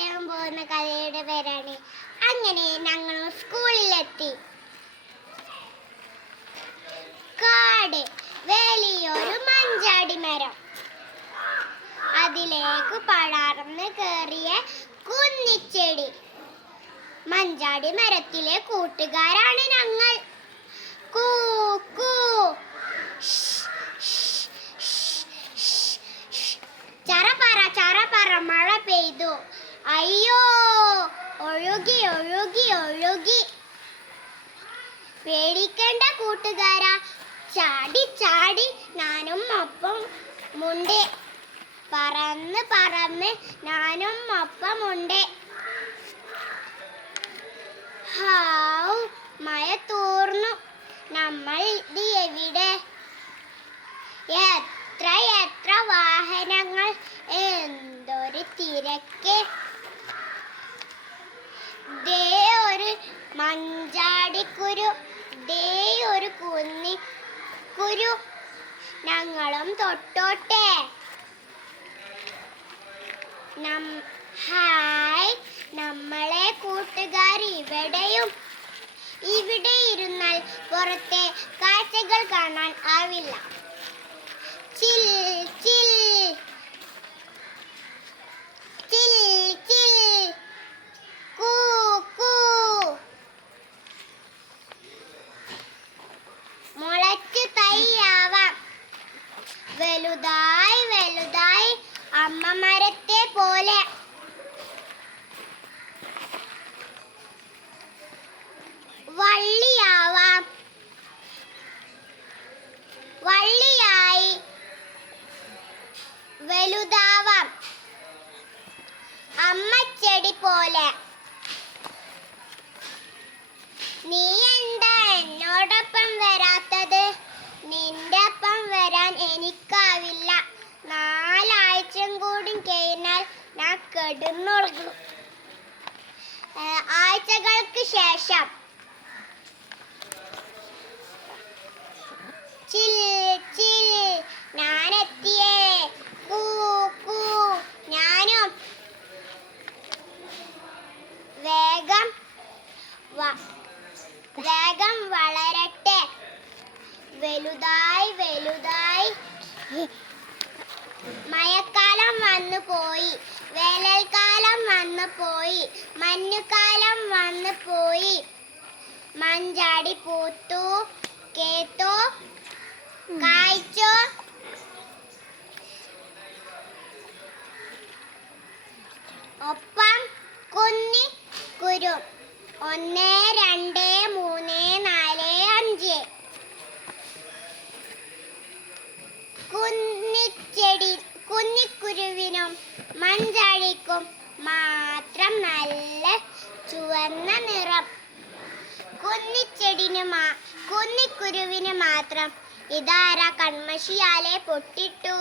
പറയാൻ പോകുന്ന കഥയുടെ പേരാണ് അങ്ങനെ ഞങ്ങൾ സ്കൂളിലെത്തി. കാട്, വലിയൊരു മഞ്ചാടി മരം, അതിലേക്ക് പടർന്ന് കയറിയ കുന്നിച്ചെടി. മഞ്ചാടി മരത്തിലെ കൂട്ടുകാരാണ് ഞങ്ങൾ. കൂ കൂ. ചറപറ മഴ പെയ്തു. അയ്യോ, ഒഴുകി ഒഴുകി ഒഴുകി. പേടിക്കണ്ട കൂട്ടുകാരാ, ചാടി ചാടി ഞാനും ഒപ്പമുണ്ട്. പറന്ന് പറന്ന് ഞാനും ഒപ്പമുണ്ട്. ഹാവ്, മഴ തോർന്നു. നമ്മൾ എവിടെ? എത്ര എത്ര വാഹനങ്ങൾ, എന്തൊരു തിരക്ക്. ദേ ഒരു മഞ്ചാടിക്കുരു, ദേ ഒരു കുന്നിക്കുരു. ഞങ്ങളും തൊട്ടോട്ടെ. ഹായ്, നമ്മളെ കൂട്ടുകാർ ഇവിടെയും. ഇവിടെ ഇരുന്നാൽ പുറത്തെ കാഴ്ചകൾ കാണാൻ ആവില്ല. ചിൽ ചിൽ ചിൽ ചിൽ. കൂ കൂ. മുളച്ചു തൈയാവാം, വലുതായി വലുതായി അമ്മ മരത്തെ പോലെ. വള്ളിയാവാം, വള്ളിയായി വലുതാവാം അമ്മച്ചെടി പോലെ. നീ എന്താ എന്നോടൊപ്പം വരാത്തത്? നിന്റെ ഒപ്പം വരാൻ എനിക്കാവില്ല. 4 ആഴ്ച കൂടി കഴിഞ്ഞാൽ ഞാൻ കിടന്നുറങ്ങും. ആഴ്ചകൾക്ക് ശേഷം ചിൽ ചിൽ, ഞാനെത്തിയേ. കൂ കൂ. ഞാനും. വേഗം വേഗം വളരട്ടെ, വലുതായി വലുതായി. മഴക്കാലം വന്നു പോയി, വേനൽക്കാലം വന്നു പോയി, മഞ്ഞുകാലം വന്നു പോയി. മഞ്ചാടി പൂത്തു, കേട്ടോ, കായ്ച്ചോ. ഒപ്പം കുന്നിക്കുരു. 1 2 3 4 5. കുന്നിക്കുരുവിനും മഞ്ചാടിക്കും മാത്രം നല്ല ചുവന്ന നിറം. കുന്നിക്കുരുവിന് മാത്രം ഇതാരാ കൺമഷിയാലെ പൊട്ടിട്ടു.